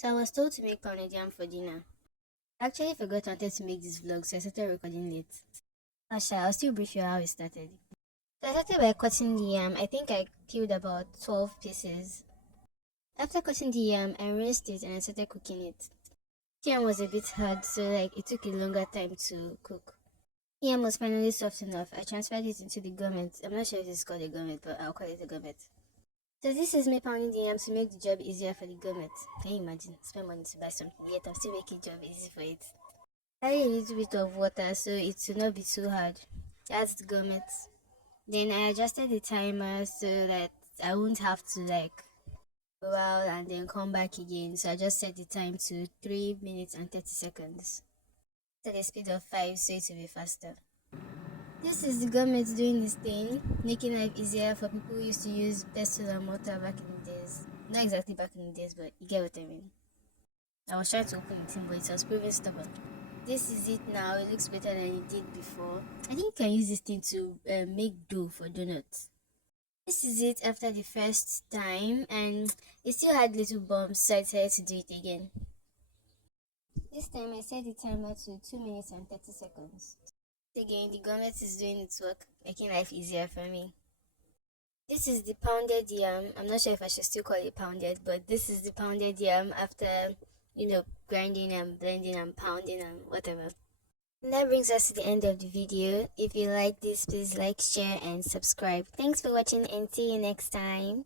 So I was told to make pounded yam for dinner. I actually forgot I wanted to make this vlog, so I started recording late. I'll still brief you how it started. So I started by cutting the yam. I think I peeled about 12 pieces. After cutting the yam, I rinsed it and I started cooking it. The yam was a bit hard, so it took a longer time to cook. The yam was finally soft enough. I transferred it into the gourmet. I'm not sure if it's called a gourmet, but I'll call it a gourmet. So this is me pounding the yam to make the job easier for the gourmet. Can you imagine? Spend money to buy something, yet I'm still making the job easy for it. Add a little bit of water so it will not be too hard. That's the gourmet. Then I adjusted the timer so that I won't have to go out and then come back again. So I just set the time to 3 minutes and 30 seconds. Set a speed of 5 so it will be faster. This is the government doing this thing, making life easier for people who used to use pestle and mortar back in the days. Not exactly back in the days, but you get what I mean. I was trying to open the thing, but it was proving stubborn. This is it now. It looks better than it did before. I think you can use this thing to make dough for donuts. This is it after the first time, and it still had little bumps, so I decided to do it again. This time I set the timer to 2 minutes and 30 seconds. Again, the government is doing its work, making life easier for me. This is the pounded yam. I'm not sure if I should still call it pounded, but this is the pounded yam after, grinding and blending and pounding and whatever. And that brings us to the end of the video. If you like this, please like, share, and subscribe. Thanks for watching and see you next time.